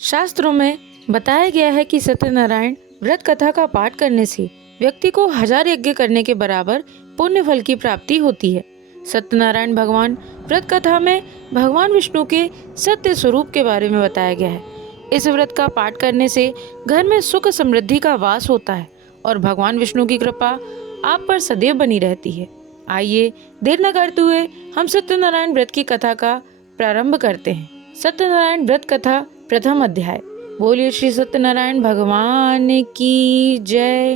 शास्त्रों में बताया गया है कि सत्यनारायण व्रत कथा का पाठ करने से व्यक्ति को 1000 यज्ञ करने के बराबर पुण्य फल की प्राप्ति होती है। सत्यनारायण भगवान व्रत कथा में भगवान विष्णु के सत्य स्वरूप के बारे में बताया गया है। इस व्रत का पाठ करने से घर में सुख समृद्धि का वास होता है और भगवान विष्णु की कृपा आप पर सदैव बनी रहती है। आइए देर न करते हुए हम सत्यनारायण व्रत की कथा का प्रारंभ करते हैं। सत्यनारायण व्रत कथा प्रथम अध्याय। बोलिए श्री सत्यनारायण भगवान की जय।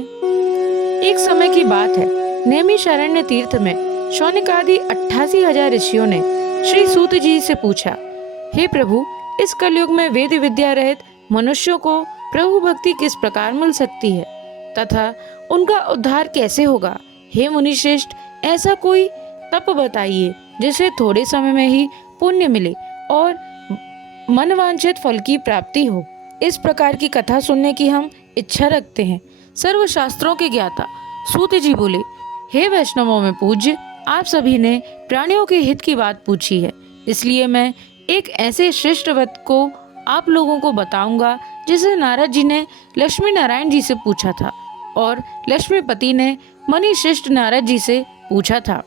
एक समय की बात है, नैमिषारण्य तीर्थ में शौनक आदि 88,000 ऋषियों ने श्री सूत जी से पूछा, हे प्रभु, इस कलयुग में वेद विद्या रहित मनुष्यों को प्रभु भक्ति किस प्रकार मिल सकती है तथा उनका उद्धार कैसे होगा? हे मुनिश्रेष्ठ, ऐसा कोई तप बताइए जिसे थोड़े समय में ही पुण्य मिले और मनवांछित फल की प्राप्ति हो। इस प्रकार की कथा सुनने की हम इच्छा रखते हैं। सर्व शास्त्रों के ज्ञाता सूत जी बोले, हे वैष्णवों में पूज्य, आप सभी ने प्राणियों के हित की बात पूछी है, इसलिए मैं एक ऐसे श्रेष्ठ व्रत को आप लोगों को बताऊंगा जिसे नारद जी ने लक्ष्मी नारायण जी से पूछा था और लक्ष्मीपति ने मणि श्रेष्ठ नारद जी से पूछा था।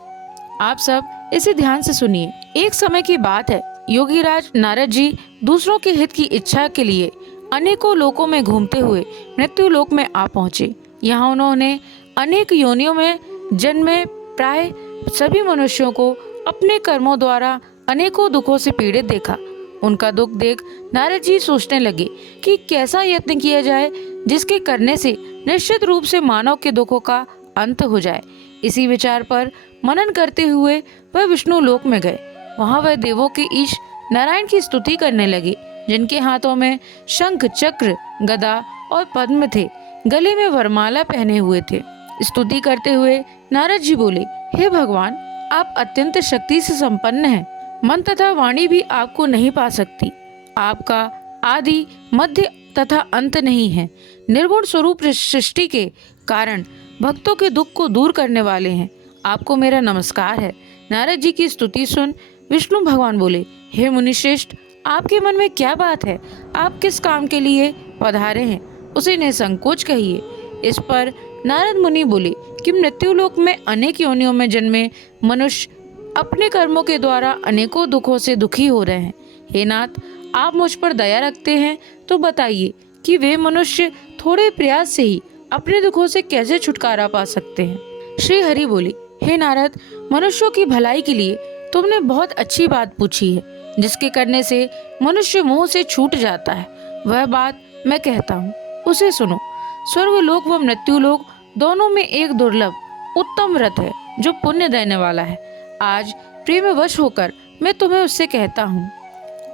आप सब इसे ध्यान से सुनिए। एक समय की बात है, योगीराज नारद जी दूसरों के हित की इच्छा के लिए अनेकों लोकों में घूमते हुए मृत्यु लोक में आ पहुँचे। यहाँ उन्होंने अनेक योनियों में जन्मे प्राय सभी मनुष्यों को अपने कर्मों द्वारा अनेकों दुखों से पीड़ित देखा। उनका दुख देख नारद जी सोचने लगे कि कैसा यत्न किया जाए जिसके करने से निश्चित रूप से मानव के दुखों का अंत हो जाए। इसी विचार पर मनन करते हुए वह विष्णु लोक में गए। वहां वह देवों के ईश नारायण की स्तुति करने लगे, जिनके हाथों में शंख, चक्र, गदा और पद्म थे, गले में वरमाला पहने हुए थे। स्तुति करते हुए नारद जी बोले, हे भगवान, आप अत्यंत शक्ति से संपन्न हैं। मन तथा वाणी भी आपको नहीं पा सकती। आपका आदि, मध्य तथा अंत नहीं है। निर्गुण स्वरूप सृष्टि के कारण भक्तों के दुख को दूर करने वाले हैं। आपको मेरा नमस्कार है। नारद जी की स्तुति सुन विष्णु भगवान बोले, हे मुनिश्रेष्ठ, आपके मन में क्या बात है? आप किस काम के लिए पधारे हैं, उसे निसंकोच कहिए। इस पर नारद मुनि बोले कि मृत्युलोक में अनेक योनियों में जन्मे मनुष्य अपने कर्मों के द्वारा अनेकों दुखों से दुखी हो रहे हैं। हे नाथ, आप मुझ पर दया रखते हैं तो बताइए कि वे मनुष्य थोड़े प्रयास से ही अपने दुखों से कैसे छुटकारा पा सकते हैं। श्री हरि बोले, हे नारद, मनुष्यों की भलाई के लिए तुमने बहुत अच्छी बात पूछी है, जिसके करने से मनुष्य मोह से छूट जाता है। वह बात मैं कहता हूँ, उसे सुनो। स्वर्गलोक व मृत्युलोक दोनों में एक दुर्लभ उत्तम व्रत है जो पुण्य देने वाला है। आज प्रेमवश होकर मैं तुम्हें उससे कहता हूँ।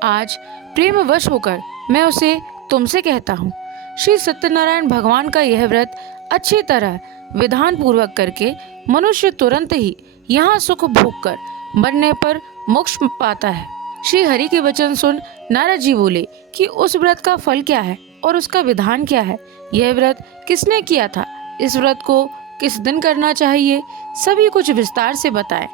आज प्रेमवश होकर मैं उसे तुमसे कहता हूँ। श्री सत्यनारायण भगवान का यह व्रत अच्छी तरह विधान पूर्वक करके मनुष्य तुरंत ही यहाँ सुख भोग कर मरने पर मोक्ष पाता है। श्री हरि के वचन सुन नारद जी बोले कि उस व्रत का फल क्या है और उसका विधान क्या है? यह व्रत किसने किया था? इस व्रत को किस दिन करना चाहिए? सभी कुछ विस्तार से बताएं।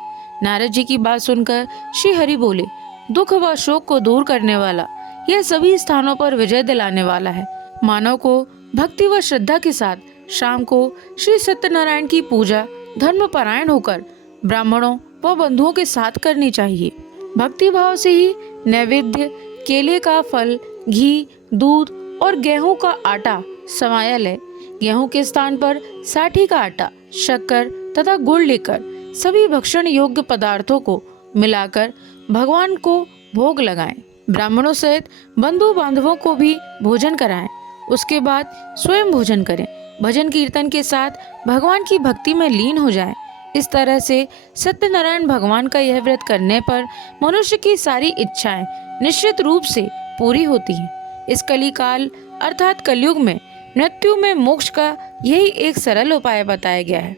नारद जी की बात सुनकर श्री हरि बोले, दुख व शोक को दूर करने वाला, यह सभी स्थानों पर विजय दिलाने वाला है। मानव को भक्ति व श्रद्धा के साथ शाम को श्री सत्यनारायण की पूजा धर्मपरायण होकर ब्राह्मणों व बंधुओं के साथ करनी चाहिए। भक्ति भाव से ही नैवेद्य, केले का फल, घी, दूध और गेहूं का आटा समायल है। गेहूं के स्थान पर साठी का आटा, शक्कर तथा गुड़ लेकर सभी भक्षण योग्य पदार्थों को मिलाकर भगवान को भोग लगाएं। ब्राह्मणों सहित बंधु बांधवों को भी भोजन कराएं। उसके बाद स्वयं भोजन करें। भजन कीर्तन के साथ भगवान की भक्ति में लीन हो जाएं। इस तरह से सत्यनारायण भगवान का यह व्रत करने पर मनुष्य की सारी इच्छाएं निश्चित रूप से पूरी होती हैं। इस कली काल अर्थात कलयुग में मृत्यु में मोक्ष का यही एक सरल उपाय बताया गया है।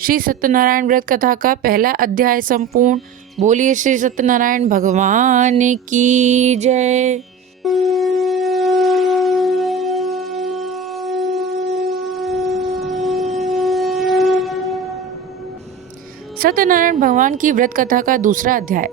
श्री सत्यनारायण व्रत कथा का पहला अध्याय संपूर्ण। बोलिए श्री सत्यनारायण भगवान की जय। सत्यनारायण भगवान की व्रत कथा का दूसरा अध्याय।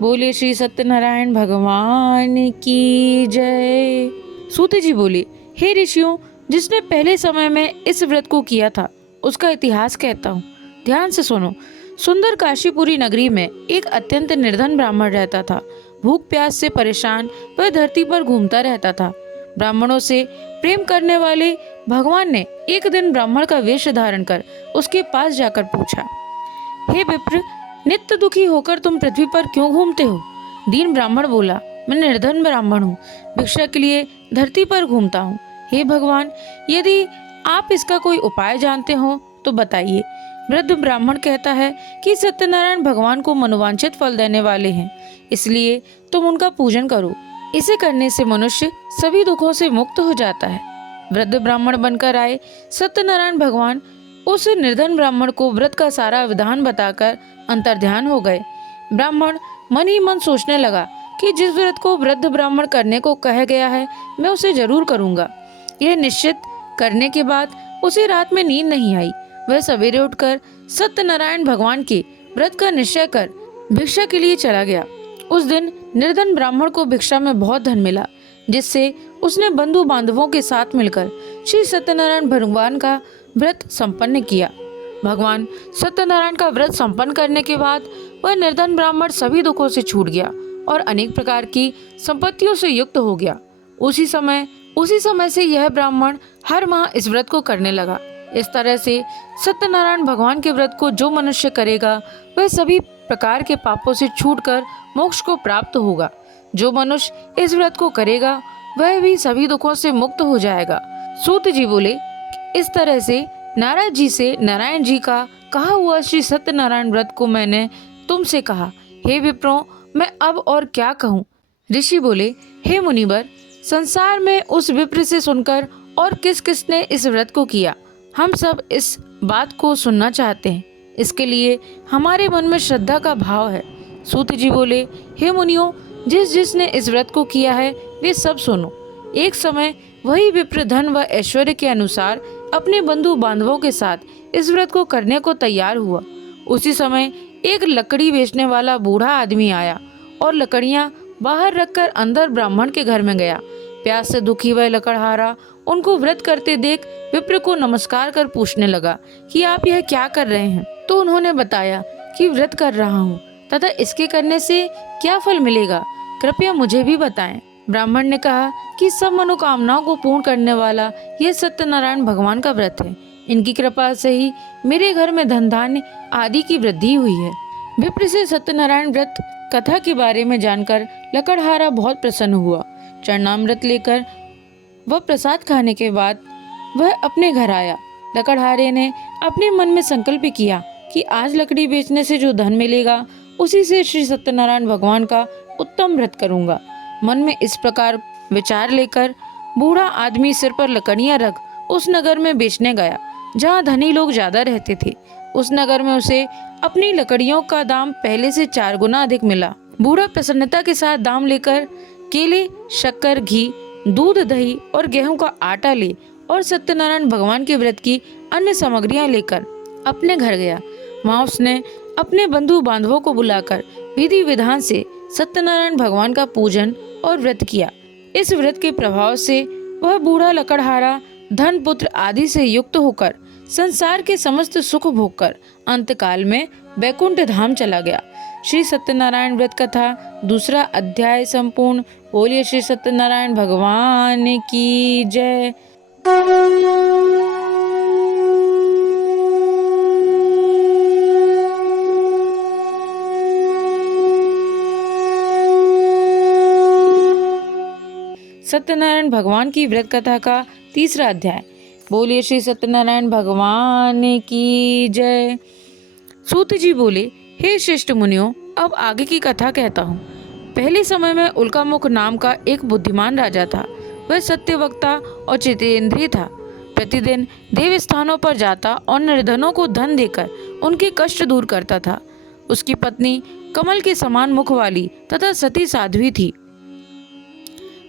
बोलिए श्री सत्यनारायण भगवान की जय। सूत जी बोले, हे ऋषियों, जिसने पहले समय में इस व्रत को किया था उसका इतिहास कहता हूँ, ध्यान से सुनो। सुंदर काशीपुरी नगरी में एक अत्यंत निर्धन ब्राह्मण रहता था। भूख प्यास से परेशान वह धरती पर घूमता रहता था। ब्राह्मणों से प्रेम करने वाले भगवान ने एक दिन ब्राह्मण का वेश धारण कर उसके पास जाकर पूछा, हे विप्र, नित्य दुखी होकर तुम पृथ्वी पर क्यों घूमते हो? दीन ब्राह्मण बोला, मैं निर्धन ब्राह्मण हूँ, भिक्षा के लिए धरती पर घूमता हूँ। हे भगवान, यदि आप इसका कोई उपाय जानते हो तो बताइए। वृद्ध ब्राह्मण कहता है कि सत्यनारायण भगवान को मनोवांछित फल देने वाले हैं, इसलिए तुम उनका पूजन करो। इसे करने से मनुष्य सभी दुखों से मुक्त हो जाता है। वृद्ध ब्राह्मण बनकर आए सत्यनारायण भगवान उस निर्धन ब्राह्मण को व्रत का सारा विधान बताकर अंतर्ध्यान हो गए। ब्राह्मण मन ही मन सोचने लगा कि जिस व्रत को वृद्ध ब्राह्मण करने को कहा गया है मैं उसे जरूर करूंगा। यह निश्चित करने के बाद उसे रात में नींद नहीं आई। वह सवेरे उठकर सत्यनारायण भगवान के व्रत का निश्चय कर भिक्षा के लिए चला गया। उस दिन निर्धन ब्राह्मण को भिक्षा में बहुत धन मिला, जिससे उसने बंधु बांधवों के साथ मिलकर श्री सत्यनारायण भगवान का व्रत संपन्न किया। भगवान सत्यनारायण का व्रत संपन्न करने के बाद वह निर्धन ब्राह्मण सभी दुखों से छूट गया और अनेक प्रकार की संपत्तियों से युक्त हो गया। उसी समय से यह ब्राह्मण हर माह इस व्रत को करने लगा। इस तरह से सत्यनारायण भगवान के व्रत को जो मनुष्य करेगा वह सभी प्रकार के पापों से छूटकर मोक्ष को प्राप्त होगा। जो मनुष्य इस व्रत को करेगा वह भी सभी दुखों से मुक्त हो जाएगा। सूत जी बोले, इस तरह से नारद जी से नारायण जी का कहा हुआ श्री सत्यनारायण व्रत को मैंने तुमसे कहा। हे विप्रों, मैं अब और क्या कहूँ? ऋषि बोले, हे मुनिवर, संसार में उस विप्र से सुनकर और किस किसने इस व्रत को किया, हम सब इस बात को सुनना चाहते हैं। इसके लिए हमारे मन में श्रद्धा का भाव है। सूत जी बोले, हे मुनियों, जिसने इस व्रत को किया है वे सब सुनो। एक समय वही विप्र धन व ऐश्वर्य के अनुसार अपने बंधु बांधवों के साथ इस व्रत को करने को तैयार हुआ। उसी समय एक लकड़ी बेचने वाला बूढ़ा आदमी आया और लकड़ियां बाहर रखकर अंदर ब्राह्मण के घर में गया। प्यास से दुखी वह लकड़हारा उनको व्रत करते देख विप्र को नमस्कार कर पूछने लगा कि आप यह क्या कर रहे हैं? तो उन्होंने बताया कि व्रत कर रहा हूँ तथा इसके करने से क्या फल मिलेगा, कृपया मुझे भी बताएं। ब्राह्मण ने कहा कि सब मनोकामनाओं को पूर्ण करने वाला यह सत्यनारायण भगवान का व्रत है। इनकी कृपा से ही मेरे घर में धन धान्य आदि की वृद्धि हुई है। विप्र से सत्यनारायण व्रत कथा के बारे में जानकर लकड़हारा बहुत प्रसन्न हुआ। चरणामृत लेकर वह प्रसाद खाने के बाद वह अपने घर आया। लकड़हारे ने अपने मन में संकल्प किया कि आज लकड़ी बेचने से जो धन मिलेगा उसी से श्री सत्यनारायण भगवान का उत्तम व्रत करूंगा। मन में इस प्रकार विचार लेकर बूढ़ा आदमी सिर पर लकड़ियां रख उस नगर में बेचने गया जहां धनी लोग ज्यादा रहते थे। उस नगर में उसे अपनी लकड़ियों का दाम पहले से 4 गुना अधिक मिला। बूढ़ा प्रसन्नता के साथ दाम लेकर केले, शक्कर, घी, दूध, दही और गेहूं का आटा ले और सत्यनारायण भगवान के व्रत की अन्य सामग्रियां लेकर अपने घर गया। वहां उसने अपने बंधु बांधवों को बुलाकर विधि विधान से सत्यनारायण भगवान का पूजन और व्रत किया। इस व्रत के प्रभाव से वह बूढ़ा लकड़हारा धन, पुत्र आदि से युक्त होकर संसार के समस्त सुख भोगकर अंतकाल में वैकुंठ धाम चला गया। श्री सत्यनारायण व्रत कथा 2 अध्याय संपूर्ण। बोलिए श्री सत्यनारायण भगवान की जय। सत्यनारायण भगवान की व्रत कथा का 3 अध्याय। बोलिए श्री सत्यनारायण भगवान की जय। सूत जी बोले, हे श्रेष्ठ मुनियों, अब आगे की कथा कहता हूँ। पहले समय में उल्कामुख नाम का एक बुद्धिमान राजा था। वह सत्यवक्ता और चितेंद्रिय था। प्रतिदिन देव स्थानों पर जाता और निर्धनों को धन देकर उनके कष्ट दूर करता था। उसकी पत्नी कमल के समान मुख वाली तथा सती साध्वी थी।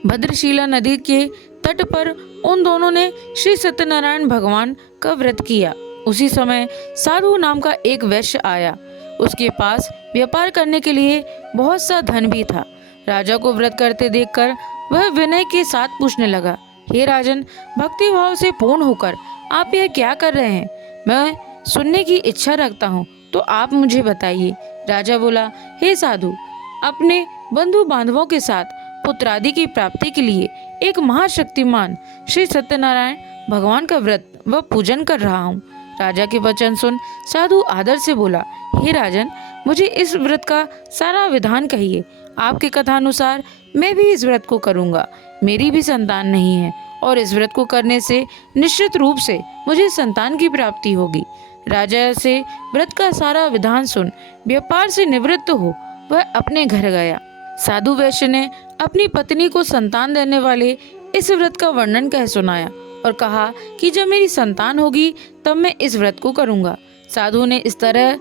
भद्रशिला नदी के तट पर उन दोनों ने श्री सत्यनारायण भगवान का व्रत किया। उसी समय साधु नाम का एक वैश्य आया। उसके पास व्यापार करने के लिए बहुत सा धन भी था। राजा को व्रत करते देखकर वह विनय के साथ पूछने लगा, हे राजन, भक्ति भाव से पूर्ण होकर आप यह क्या कर रहे हैं? मैं सुनने की इच्छा रखता हूँ, तो आप मुझे बताइए। राजा बोला, हे साधु, अपने बंधु बांधवों के साथ पुत्रादि की प्राप्ति के लिए एक महाशक्तिमान श्री सत्यनारायण भगवान का व्रत व पूजन कर रहा हूँ। राजा के वचन सुन साधु आदर से बोला, हे राजन, मुझे इस व्रत का सारा विधान कहिए। आपके कथानुसार मैं भी इस व्रत को करूँगा। मेरी भी संतान नहीं है और इस व्रत को करने से निश्चित रूप से मुझे संतान की प्राप्ति होगी। राजा से व्रत का सारा विधान सुन व्यापार से निवृत्त हो वह अपने घर गया। साधु वैश्य ने अपनी पत्नी को संतान देने वाले इस व्रत का वर्णन कह सुनाया और कहा कि जब मेरी संतान होगी तब मैं इस व्रत को करूँगा। साधु ने इस तरह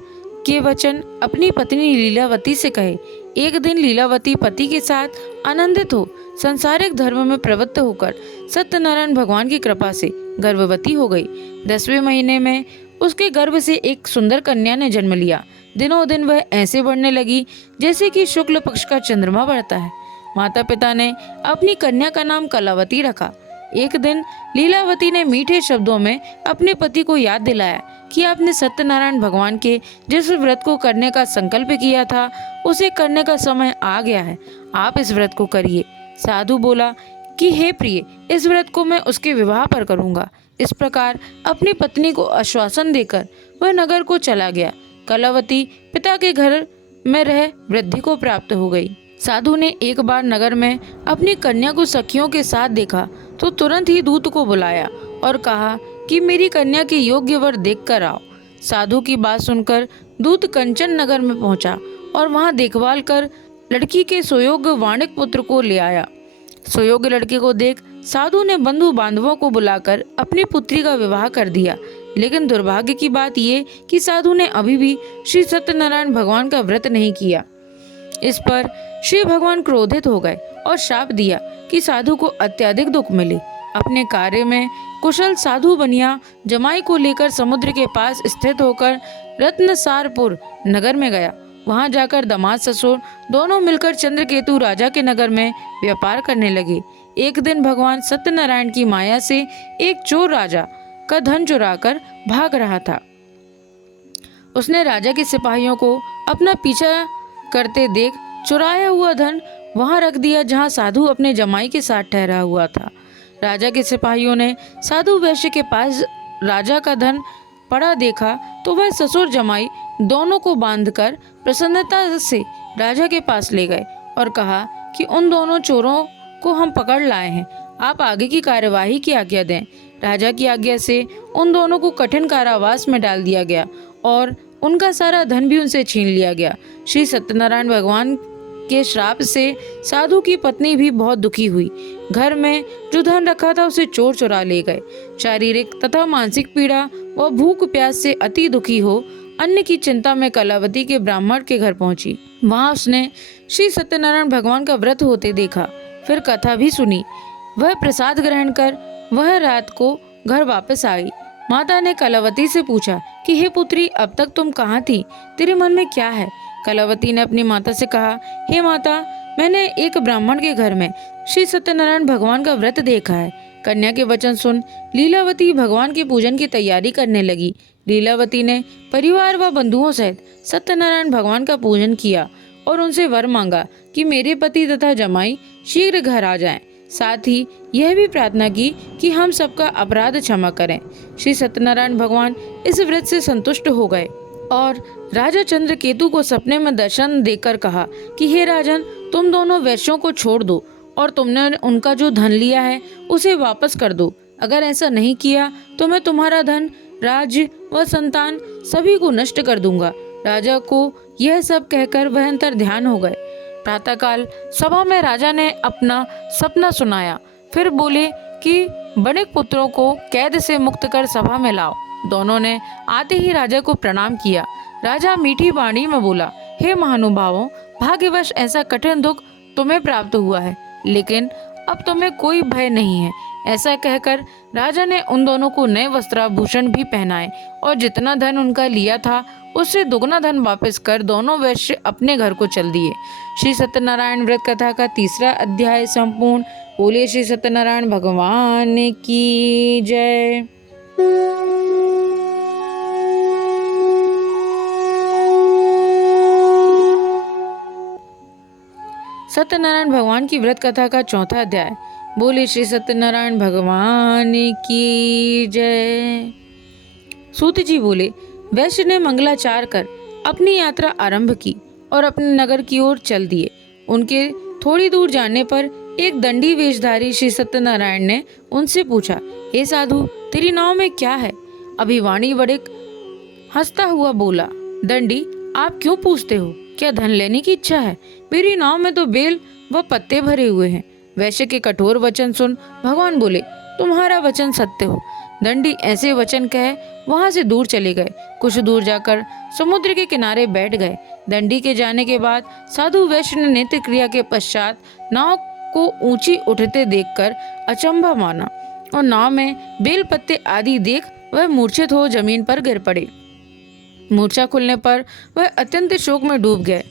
के वचन अपनी पत्नी लीलावती से कहे। एक दिन लीलावती पति के साथ आनंदित हो सांसारिक धर्म में प्रवृत्त होकर सत्यनारायण भगवान की कृपा से गर्भवती हो गई। 10वें महीने में उसके गर्भ से एक सुंदर कन्या ने जन्म लिया। दिनों दिन वह ऐसे बढ़ने लगी जैसे कि शुक्ल पक्ष का चंद्रमा बढ़ता है। माता पिता ने अपनी कन्या का नाम कलावती रखा। एक दिन लीलावती ने मीठे शब्दों में अपने पति को याद दिलाया कि आपने सत्यनारायण भगवान के जिस व्रत को करने का संकल्प किया था उसे करने का समय आ गया है, आप इस व्रत को करिए। साधु बोला कि हे प्रिय, इस व्रत को मैं उसके विवाह पर करूँगा। इस प्रकार अपनी पत्नी को आश्वासन देकर वह नगर को चला गया। कलावती पिता के घर में रह वृद्धि को प्राप्त हो गई। साधु ने एक बार नगर में अपनी कन्या को सखियों के साथ देखा तो तुरंत ही दूत को बुलाया और कहा कि मेरी कन्या के योग्य वर देख कर आओ। साधु की बात सुनकर दूत कंचन नगर में पहुंचा और वहां देखभाल कर लड़की के सुयोग्य वाणिक पुत्र को ले आया। सुयोग्य लड़के को देख साधु ने बंधु बांधवों को बुलाकर अपनी पुत्री का विवाह कर दिया। लेकिन दुर्भाग्य की बात ये कि साधु ने अभी भी श्री सत्यनारायण भगवान का व्रत नहीं किया। इस पर श्री भगवान क्रोधित हो गए और शाप दिया कि साधु को अत्यधिक दुख मिले। अपने कार्य में कुशल साधु बनिया जमाई को लेकर समुद्र के पास स्थित होकर रत्नसारपुर नगर में गया। वहां जाकर दामाद ससुर दोनों मिलकर चंद्रकेतु राजा के नगर में व्यापार करने लगे। एक दिन भगवान सत्यनारायण की माया से एक चोर राजा का धन चुराकर भाग रहा था। उसने राजा के सिपाहियों को अपना पीछा करते देख चुराया हुआ धन वहां रख दिया जहां साधु अपने जमाई के साथ ठहरा हुआ था। राजा के सिपाहियों ने साधु वैश्य के पास राजा का धन पड़ा देखा तो वह ससुर जमाई दोनों को बांधकर प्रसन्नता से राजा के पास ले गए और कहा कि उन दोनों चोरों को हम पकड़ लाए हैं, आप आगे की कार्यवाही की आज्ञा दें। राजा की आज्ञा से उन दोनों को कठिन कारावास में डाल दिया गया और उनका सारा धन भी उनसे छीन लिया गया। श्री सत्यनारायण भगवान के श्राप से साधु की पत्नी भी बहुत दुखी हुई। घर में जो धन रखा था उसे चोर चुरा ले गए। शारीरिक तथा मानसिक पीड़ा व भूख प्यास से अति दुखी हो अन्न की चिंता में कलावती के ब्राह्मण के घर पहुंची। वहां उसने श्री सत्यनारायण भगवान का व्रत होते देखा, फिर कथा भी सुनी। वह प्रसाद ग्रहण कर वह रात को घर वापस आई। माता ने कलावती से पूछा कि हे पुत्री, अब तक तुम कहाँ थी, तेरे मन में क्या है? कलावती ने अपनी माता से कहा, हे माता, मैंने एक ब्राह्मण के घर में श्री सत्यनारायण भगवान का व्रत देखा है। कन्या के वचन सुन लीलावती भगवान के पूजन की तैयारी करने लगी। लीलावती ने परिवार व बंधुओं सहित सत्यनारायण भगवान का पूजन किया और उनसे वर मांगा कि मेरे पति तथा जमाई शीघ्र घर आ जाएं। साथ ही यह भी प्रार्थना की कि हम सबका अपराध क्षमा करें। श्री सत्यनारायण भगवान इस व्रत से संतुष्ट हो गए और राजा चंद्रकेतु को सपने में दर्शन देकर कहा कि हे राजन, तुम दोनों वैश्यों को छोड़ दो और तुमने उनका जो धन लिया है उसे वापस कर दो। अगर ऐसा नहीं किया तो मैं तुम्हारा धन, राज्य व संतान सभी को नष्ट कर दूंगा। राजा को यह सब कहकर वह अंतर ध्यान हो गए। प्रातःकाल सभा में राजा ने अपना सपना सुनाया, फिर बोले कि बड़िक पुत्रों को कैद से मुक्त कर सभा में लाओ। दोनों ने आते ही राजा को प्रणाम किया। राजा मीठी वाणी में बोला, हे महानुभावों, भाग्यवश ऐसा कठिन दुख तुम्हें प्राप्त हुआ है, लेकिन अब तुम्हें कोई भय नहीं है। ऐसा कहकर राजा ने उन दोनों को नए वस्त्राभूषण भी पहनाए और जितना धन उनका लिया था उससे दुगना धन वापस कर दोनों वैश्य अपने घर को चल दिए। श्री सत्यनारायण व्रत कथा का 3रा अध्याय संपूर्ण। बोलिए श्री सत्यनारायण भगवान की जय। सत्यनारायण भगवान की व्रत कथा का 4था अध्याय। बोले श्री सत्यनारायण भगवान की जय। सूत जी बोले, वैश्य ने मंगलाचार कर अपनी यात्रा आरंभ की और अपने नगर की ओर चल दिए। उनके थोड़ी दूर जाने पर एक दंडी वेशधारी श्री सत्यनारायण ने उनसे पूछा, हे साधु, तेरी नाव में क्या है? अभिवाणी वड़िक हंसता हुआ बोला, दंडी, आप क्यों पूछते हो? क्या धन लेने की इच्छा है? मेरी नाव में तो बेल व पत्ते भरे हुए हैं। वैश्य के कठोर वचन सुन भगवान बोले, तुम्हारा वचन सत्य हो। दंडी ऐसे वचन कह वहां से दूर चले गए। कुछ दूर जाकर समुद्र के किनारे बैठ गए। दंडी के जाने के बाद साधु वैश्य ने नित्य क्रिया के पश्चात नाव को ऊंची उठते देखकर अचंभा माना और नाव में बेल पत्ते आदि देख वह मूर्छित हो जमीन पर गिर पड़े। मूर्छा खुलने पर वह अत्यंत शोक में डूब गए।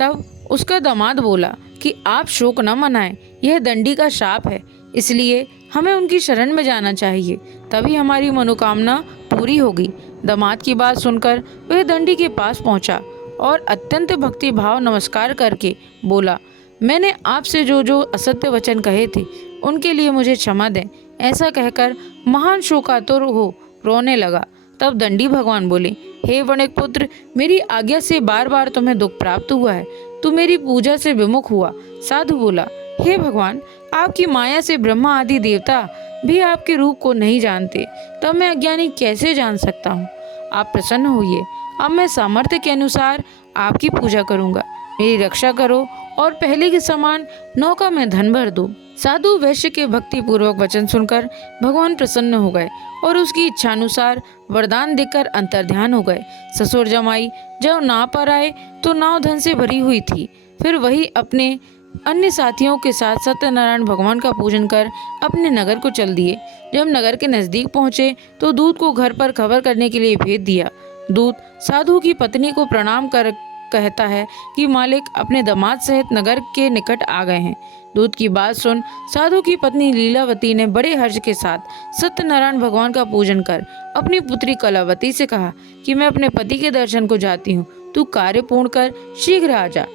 तब उसका दामाद बोला कि आप शोक न मनाएं, यह दंडी का शाप है, इसलिए हमें उनकी शरण में जाना चाहिए, तभी हमारी मनोकामना पूरी होगी। दामाद की बात सुनकर वह दंडी के पास पहुंचा और अत्यंत भक्ति भाव नमस्कार करके बोला, मैंने आपसे जो जो असत्य वचन कहे थे उनके लिए मुझे क्षमा दें। ऐसा कहकर महान शोकातुर हो रोने लगा। तब दंडी भगवान बोले, हे वणिक पुत्र, मेरी आज्ञा से बार बार तुम्हें दुख प्राप्त हुआ है, तू मेरी पूजा से विमुख हुआ। साधु बोला, हे भगवान, आपकी माया से ब्रह्मा आदि देवता भी आपके रूप को नहीं जानते, तब मैं अज्ञानी कैसे जान सकता हूँ? आप प्रसन्न होइए, अब मैं सामर्थ्य के अनुसार आपकी पूजा करूंगा। मेरी रक्षा करो और पहले के समान नौका में धन भर दो। साधु वैश्य के भक्ति पूर्वक वचन सुनकर भगवान प्रसन्न हो गए और उसकी इच्छानुसार वरदान देकर अंतर्ध्यान हो गए। ससुर जमाई जब नाव पर आए तो नाव धन से भरी हुई थी। फिर वही अपने अन्य साथियों के साथ सत्यनारायण भगवान का पूजन कर अपने नगर को चल दिए। जब नगर के नजदीक पहुंचे तो दूत को घर पर खबर करने के लिए भेज दिया। दूत साधु की पत्नी को प्रणाम कर कहता है कि मालिक अपने दामाद सहित नगर के निकट आ गए हैं। दूत की बात सुन साधु की पत्नी लीलावती ने बड़े हर्ष के साथ सत्यनारायण भगवान का पूजन कर अपनी पुत्री कलावती से कहा कि मैं अपने पति के दर्शन को जाती हूँ, तू कार्य पूर्ण कर शीघ्र आ जा।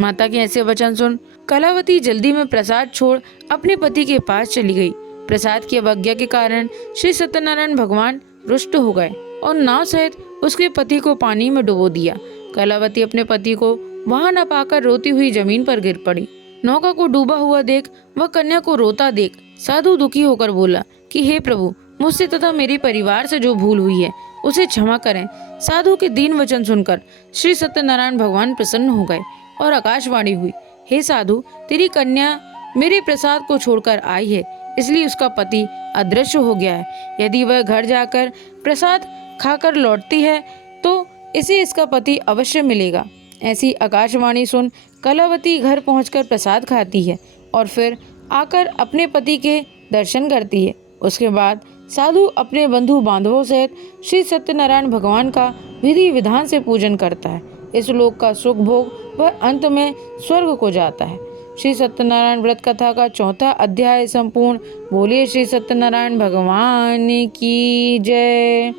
माता के ऐसे वचन सुन कलावती जल्दी में प्रसाद छोड़ अपने पति के पास चली गई। प्रसाद की अवज्ञा के कारण श्री सत्यनारायण भगवान रुष्ट हो गए और नाव सहित उसके पति को पानी में डुबो दिया। कलावती अपने पति को वहां न पाकर रोती हुई जमीन पर गिर पड़ी। नौका को डूबा हुआ देख वह कन्या को रोता देख साधु दुखी होकर बोला कि हे प्रभु, मुझसे तथा मेरे परिवार से जो भूल हुई है उसे क्षमा करें। साधु के दीन वचन सुनकर श्री सत्यनारायण भगवान प्रसन्न हो गए और आकाशवाणी हुई, हे साधु, तेरी कन्या मेरे प्रसाद को छोड़कर आई है, इसलिए उसका पति अदृश्य हो गया है। यदि वह घर जाकर प्रसाद खाकर लौटती है तो इसे इसका पति अवश्य मिलेगा। ऐसी आकाशवाणी सुन कलावती घर पहुंचकर प्रसाद खाती है और फिर आकर अपने पति के दर्शन करती है। उसके बाद साधु अपने बंधु बांधवों सहित श्री सत्यनारायण भगवान का विधि विधान से पूजन करता है। इस लोक का सुख भोग वह अंत में स्वर्ग को जाता है। श्री सत्यनारायण व्रत कथा का 4था अध्याय संपूर्ण। बोलिए श्री सत्यनारायण भगवान की जय।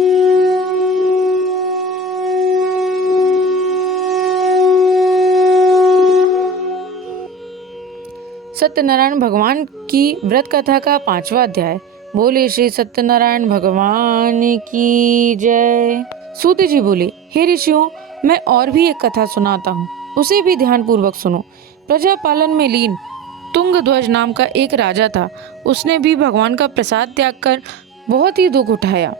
सत्यनारायण भगवान की व्रत कथा का 5वां अध्याय। बोले श्री सत्यनारायण भगवान की जय। सूत जी बोले, हे ऋषियों, मैं और भी एक कथा सुनाता हूँ, उसे भी ध्यान पूर्वक सुनो। प्रजा पालन में लीन तुंगध्वज नाम का एक राजा था। उसने भी भगवान का प्रसाद त्याग कर बहुत ही दुख उठाया।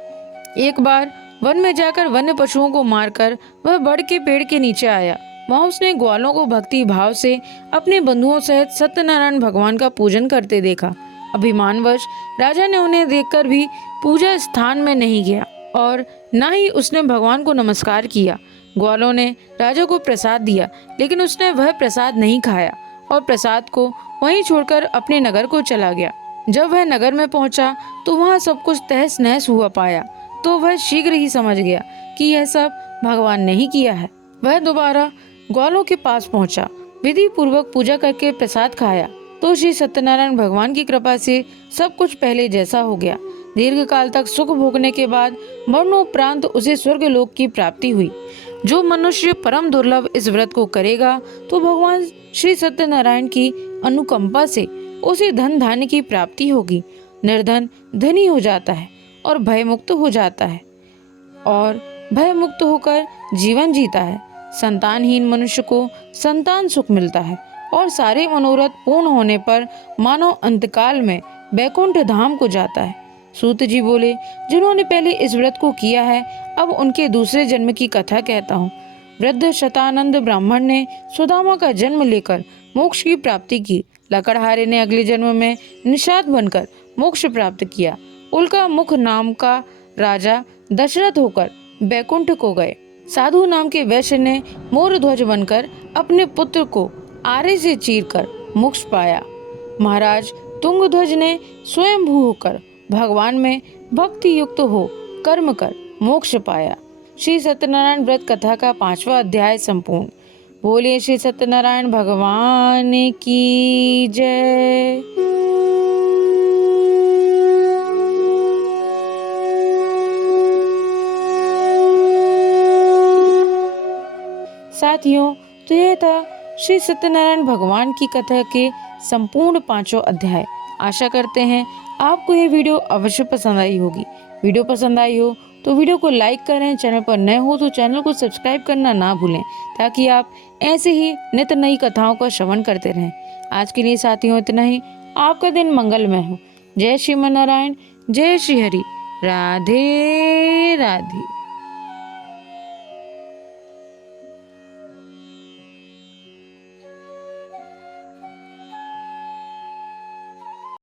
एक बार वन में जाकर वन्य पशुओं को मारकर वह बड़ के पेड़ के नीचे आया। वहां उसने ग्वालों को भक्ति भाव से अपने बंधुओं सहित सत्यनारायण भगवान का पूजन करते देखा। अभिमानवश राजा ने उन्हें देखकर भी पूजा स्थान में नहीं गया और न ही उसने भगवान को नमस्कार किया। ग्वालों ने राजा को प्रसाद दिया, लेकिन उसने वह प्रसाद नहीं खाया और प्रसाद को वहीं छोड़कर अपने नगर को चला गया। जब वह नगर में पहुंचा तो वहां सब कुछ तहस नहस हुआ पाया, तो वह शीघ्र ही समझ गया कि यह सब भगवान ने ही किया है। वह दोबारा ग्वालों के पास पहुंचा, विधि पूर्वक पूजा करके प्रसाद खाया तो श्री सत्यनारायण भगवान की कृपा से सब कुछ पहले जैसा हो गया। दीर्घ काल तक सुख भोगने के बाद मरणोपरांत उसे स्वर्ग लोक की प्राप्ति हुई। जो मनुष्य परम दुर्लभ इस व्रत को करेगा तो भगवान श्री सत्यनारायण की अनुकंपा से उसे धन धान्य की प्राप्ति होगी। निर्धन धनी हो जाता है और भय मुक्त हो जाता है और भय मुक्त होकर जीवन जीता है। संतानहीन मनुष्य को संतान सुख मिलता है और सारे मनोरथ पूर्ण होने पर मानव अंतकाल में बैकुंठ धाम को जाता है। सूत जी बोले, जिन्होंने पहले इस व्रत को किया है अब उनके दूसरे जन्म की कथा कहता हूँ। वृद्ध शतानंद ब्राह्मण ने सुदामा का जन्म लेकर मोक्ष की प्राप्ति की। लकड़हारे ने अगले जन्म में निषाद बनकर मोक्ष प्राप्त किया। उल्का मुख नाम का राजा दशरथ होकर बैकुंठ को गए। साधु नाम के वैश्य ने मोर ध्वज बनकर अपने पुत्र को आरे से चीरकर मोक्ष पाया। महाराज तुंगध्वज ने स्वयंभू होकर भगवान में भक्ति युक्त हो कर्म कर मोक्ष पाया। श्री सत्यनारायण व्रत कथा का 5वां अध्याय संपूर्ण। बोलिए श्री सत्यनारायण भगवान की जय। साथियों, तो यह था श्री सत्यनारायण भगवान की कथा के संपूर्ण 5 अध्याय। आशा करते हैं आपको ये वीडियो अवश्य पसंद आई होगी। वीडियो पसंद आई हो तो वीडियो को लाइक करें, चैनल पर नए हो तो चैनल को सब्सक्राइब करना ना भूलें ताकि आप ऐसे ही नित्य नई कथाओं का श्रवण करते रहें। आज के लिए साथियों इतना ही। आपका दिन मंगलमय हो। जय श्रीमन नारायण, जय श्री हरि। राधे राधे।